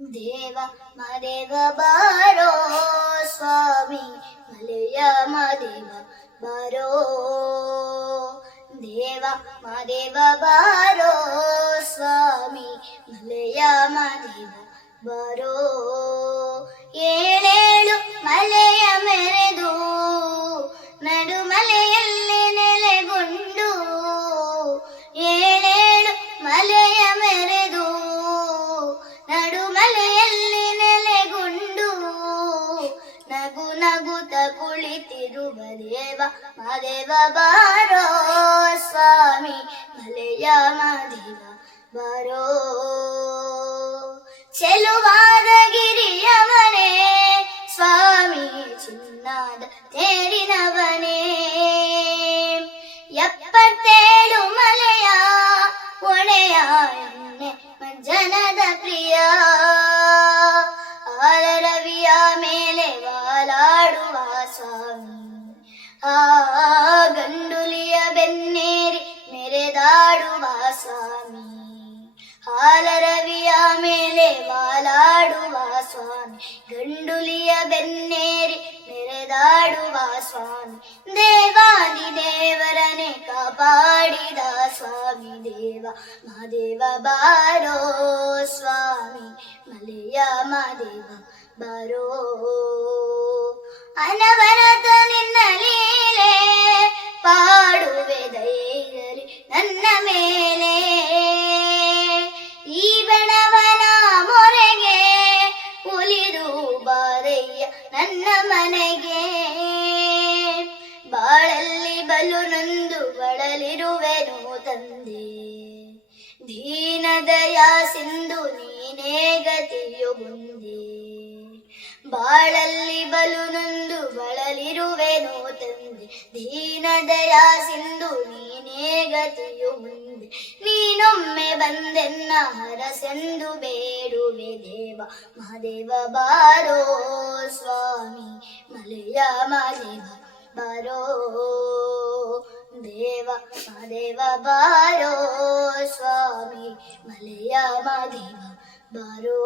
ದೇವ ಮದೇವ ಬಾರೋ ಸ್ವಾಮಿ ಮಲೆಯ ಮದೇವ ಬಾರೋ ದೇವ ಮದೇವ ಬಾರೋ ಸ್ವಾಮಿ ಮಲೆಯ ಮದೇವ ಬಾರೋ ಏಳೇಳು ಮಲೆಯ ಮೆರೆದು ನಡುಮಲೆಯಲ್ಲಿ ನೆಲೆಗೊಂಡು ಏಳೇಳು ಮಲೆಯ ಮೆರೆದು ನಡುಮಲೆಯಲ್ಲಿ ನೆಲೆಗೊಂಡು ನಗು ನಗುತ್ತ ಕುಳಿತಿರುವ ದೇವ ಮದೇವ ಬಾರೋ ಸ್ವಾಮಿ ಮಲೆಯ ಮದೇವ ಬಾರೋ ಚೆಲುವಾದ ಗಿರಿಯವನೇ ಸ್ವಾಮಿ ಚಿನ್ನಾದ ತೇರಿನವನೇ 77 ಮಲೆಯ ಒಡೆಯ ಎಣ್ಣೆ ಮಜ್ಜನದ ಪ್ರಿಯ ರವಿಯ ಮೇಲೆ ವಾಲಾಡುವ ಸ್ವಾಮಿ ಆ ಗಂಡುಲಿಯ ಬೆನ್ನೇರಿ ಮೆರೆದಾಡುವ ಸ್ವಾಮಿ ಹಾಲರವಿಯ ಮೇಲೆ ವಾಲಾಡುವ ಸ್ವಾಮಿ ಗಂಡುಲಿಯ ಬೆನ್ನೇರಿ ಮೆರೆದಾಡುವ ಸ್ವಾಮಿ ದೇವಾದಿ ದೇವರನೆ ಕಾಪಾಡಿದ ಸ್ವಾಮಿ ದೇವ ಮದೇವ ಬಾರೋ ಸ್ವಾಮಿ ಮಲೆಯ ಮದೇವ ಬಾರೋ ಅನವರತ ನಿನ್ನ ಲೀಲೆ ಪಾಡುವೆ ದಯೆಯಿರಲಿ ನನ್ನ ಮೇಲೆ ಈ ಬಣವನ ಮೊರೆಗೆ ಉಲಿದು ಬಾರಯ್ಯ ನನ್ನ ಮನೆಗೆ ಬಾಳಲ್ಲಿ ಬಲು ನೊಂದು ಬಳಲಿರುವೆನು ತಂದೆ ದೀನದಯ ಸಿಂಧು ನೀನೇ ಗತಿಯು ಮುಂದೆ ಬಾಳಲ್ಲಿ ಬಲು ನೊಂದು ಬಳಲಿರುವೆನು ತಂದೆ ದೀನದಯ ಸಿಂಧು ನೀನೇ ಗತಿಯು ಮುಂದೆ ನೀನೊಮ್ಮೆ ಬಂದೆನ್ನ ಹರಸೆಂದು ಬೇಡುವೆ ದೇವ ಮದೇವ ಬಾರೋ ಸ್ವಾಮಿ ಮಲೆಯ ಮದೇವ ಬಾರೋ ದೇವ ಮದೇವ ಬಾರೋ ಸ್ವಾಮಿ ಮಲೆಯ ಮದೇವ ಬಾರೋ